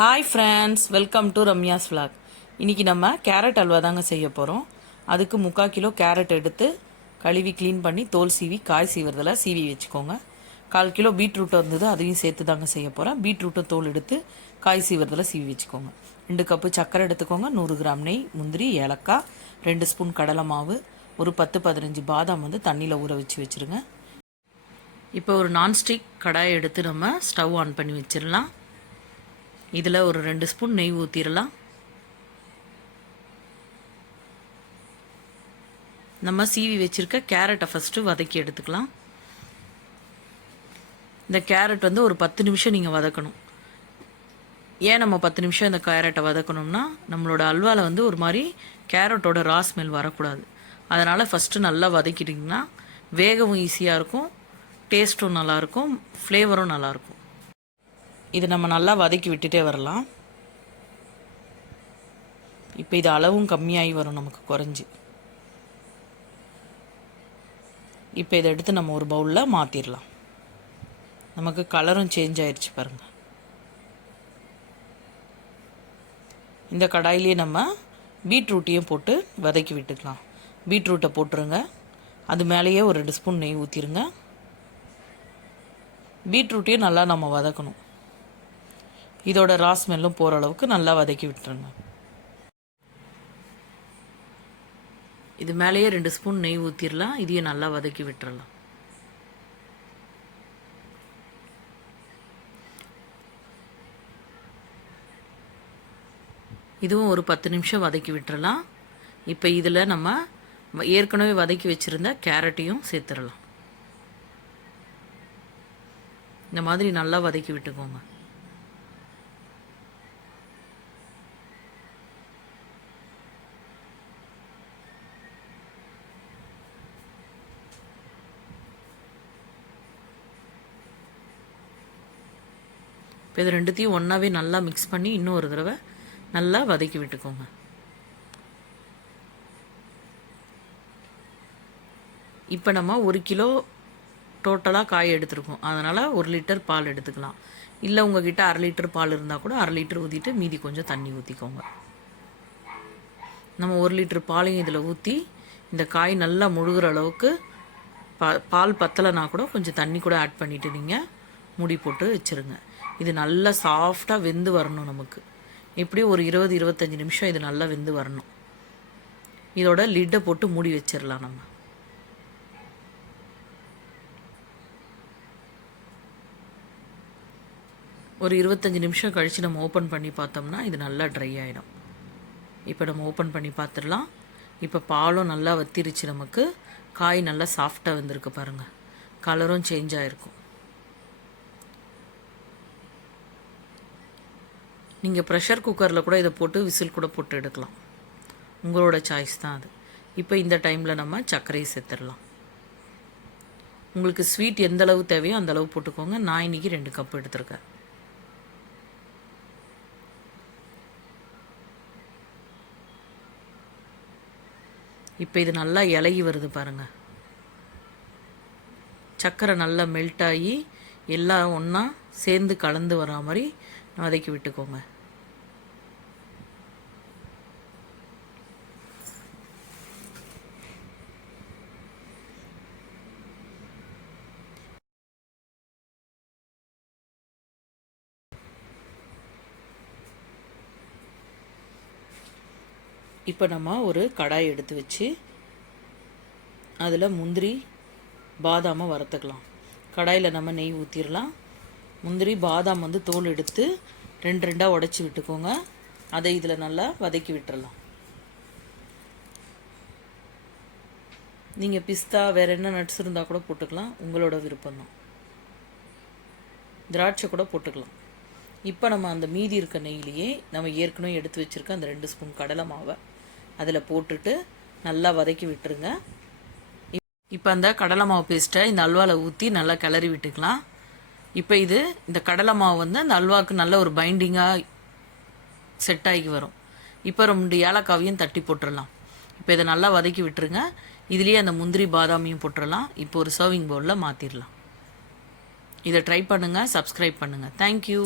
Hi friends, welcome to Ramya's vlog. இன்றைக்கி நம்ம carrot halwa தாங்க செய்ய போகிறோம். அதுக்கு 3/4 கிலோ கேரட் எடுத்து கழுவி க்ளீன் பண்ணி தோல் சீவி காய் சீவுறதில் சீவி வச்சுக்கோங்க. 1/4 கிலோ பீட்ரூட் இருந்தது, அதையும் சேர்த்து தாங்க செய்ய போகிறேன். பீட்ரூட்டும் தோல் எடுத்து காய் சீவுறதில் சீவி வச்சுக்கோங்க. 2 கப்பு சர்க்கரை எடுத்துக்கோங்க, 100 கிராம் நெய், முந்திரி, ஏலக்காய், 2 ஸ்பூன் கடலை மாவு, ஒரு 10-15 பாதாம் தண்ணியில் ஊற வச்சுருங்க. இப்போ ஒரு நான்ஸ்டிக் கடாயை எடுத்து நம்ம ஸ்டவ் ஆன் பண்ணி வச்சிடலாம். இதில் ஒரு 2 ஸ்பூன் நெய் ஊற்றிடலாம். நம்ம சீவி வச்சுருக்க கேரட்டை ஃபஸ்ட்டு வதக்கி எடுத்துக்கலாம். இந்த கேரட் ஒரு 10 நிமிஷம் நீங்கள் வதக்கணும். ஏன் நம்ம 10 நிமிஷம் இந்த கேரட்டை வதக்கணும்னா, நம்மளோட அல்வாவில் ஒரு மாதிரி கேரட்டோட ரா ஸ்மெல் வரக்கூடாது. அதனால் ஃபஸ்ட்டு நல்லா வதக்கிட்டிங்கன்னா வேகவும் ஈஸியாக இருக்கும், டேஸ்ட்டும் நல்லாயிருக்கும், ஃப்ளேவரும் நல்லாயிருக்கும். இது நம்ம நல்லா வதக்கி விட்டுட்டே வரலாம். இப்போ இது அளவும் கம்மியாகி வரும், நமக்கு குறைஞ்சி. இப்போ இதை எடுத்து நம்ம ஒரு பவுலில் மாற்றிடலாம். நமக்கு கலரும் சேஞ்ச் ஆயிடுச்சு பாருங்கள். இந்த கடாயிலே நம்ம பீட்ரூட்டையும் போட்டு வதக்கி விட்டுக்கலாம். பீட்ரூட்டை போட்டுருங்க. அது மேலேயே ஒரு 2 ஸ்பூன் நெய் ஊற்றிருங்க. பீட்ரூட்டையும் நல்லா நம்ம வதக்கணும். இதோட ரா ஸ்மெல்லும் போகிற அளவுக்கு நல்லா வதக்கி விட்டுருங்க. இது மேலேயே 2 ஸ்பூன் நெய் ஊற்றிடலாம். இதையும் நல்லா வதக்கி விட்டுறலாம். இதுவும் ஒரு 10 நிமிஷம் வதக்கி விட்டுறலாம். இப்போ இதில் நம்ம ஏற்கனவே வதக்கி வச்சுருந்த கேரட்டையும் சேர்த்துடலாம். இந்த மாதிரி நல்லா வதக்கி விட்டுக்கோங்க. இப்போ இது ரெண்டுத்தையும் ஒன்றாவே நல்லா மிக்ஸ் பண்ணி இன்னொரு தடவை நல்லா வதக்கி விட்டுக்கோங்க. இப்போ நம்ம 1 கிலோ டோட்டலாக காய் எடுத்துருக்கோம். அதனால் 1 லிட்டர் பால் எடுத்துக்கலாம். இல்லை உங்ககிட்ட 1/2 லிட்டர் பால் இருந்தால் கூட 1/2 லிட்டர் ஊற்றிட்டு மீதி கொஞ்சம் தண்ணி ஊற்றிக்கோங்க. நம்ம 1 லிட்டர் பாலையும் இதில் ஊற்றி இந்த காய் நல்லா முழுகிற அளவுக்கு பால் பத்தலைனா கூட கொஞ்சம் தண்ணி கூட ஆட் பண்ணிவிட்டு நீங்கள் மூடி போட்டு வச்சுருங்க. இது நல்லா சாஃப்டாக வெந்து வரணும். நமக்கு எப்படியும் ஒரு 20-25 நிமிஷம் இது நல்லா வெந்து வரணும். இதோட லிட்டை போட்டு மூடி வச்சிடலாம். நம்ம ஒரு 25 நிமிஷம் கழித்து நம்ம ஓப்பன் பண்ணி பார்த்தோம்னா இது நல்லா ட்ரை ஆகிடும். இப்போ நம்ம ஓப்பன் பண்ணி பார்த்துடலாம். இப்போ பாலும் நல்லா வத்திருச்சு. நமக்கு காய் நல்லா சாஃப்டாக வந்திருக்கு பாருங்கள். கலரும் சேஞ்ச் ஆகிருக்கும். நீங்கள் ப்ரெஷர் குக்கரில் கூட இதை போட்டு விசில் கூட போட்டு எடுக்கலாம். உங்களோட சாய்ஸ் தான் அது. இப்போ இந்த டைமில் நம்ம சர்க்கரையை சேர்த்துடலாம். உங்களுக்கு ஸ்வீட் எந்த அளவு தேவையோ அந்த அளவு போட்டுக்கோங்க. நான் இன்றைக்கி 2 கப் எடுத்துருக்கேன். இப்போ இது நல்லா இலகி வருது பாருங்கள். சர்க்கரை நல்லா மெல்ட் ஆகி எல்லாம் ஒன்றா சேர்ந்து கலந்து வரா மாதிரி வதக்கி விட்டுக்கோங்க. இப்போ நம்ம ஒரு கடாய் எடுத்து வச்சு அதில் முந்திரி பாதாமை வறுத்துக்கலாம். கடாயில் நம்ம நெய் ஊற்றிடலாம். முந்திரி பாதாம் தோல் எடுத்து 2 உடச்சி விட்டுக்கோங்க. அதை இதில் நல்லா வதக்கி விட்டுறலாம். நீங்கள் பிஸ்தா வேறு என்ன நட்ஸ் இருந்தால் கூட போட்டுக்கலாம், உங்களோட விருப்பம்தான். திராட்சை கூட போட்டுக்கலாம். இப்போ நம்ம அந்த மீதி இருக்க நெய்யிலேயே நம்ம ஏற்கனவே எடுத்து வச்சுருக்க அந்த 2 ஸ்பூன் கடலை மாவை அதில் போட்டுட்டு நல்லா வதக்கி விட்டுருங்க. இப்போ அந்த கடலை மாவு பேஸ்ட்டை இந்த அல்வாவில் ஊற்றி நல்லா கிளறி விட்டுக்கலாம். இப்போ இந்த கடலை மாவு அந்த அல்வாவுக்கு நல்ல ஒரு பைண்டிங்காக செட் ஆகி வரும். இப்போ 2 ஏலக்காவையும் தட்டி போட்டுடலாம். இப்போ இதை நல்லா வதக்கி விட்டுருங்க. இதுலேயே அந்த முந்திரி பாதாமையும் போட்டுடலாம். இப்போ ஒரு சர்விங் பவுலில் மாற்றிடலாம். இதை ட்ரை பண்ணுங்கள், சப்ஸ்கிரைப் பண்ணுங்கள். தேங்க்யூ.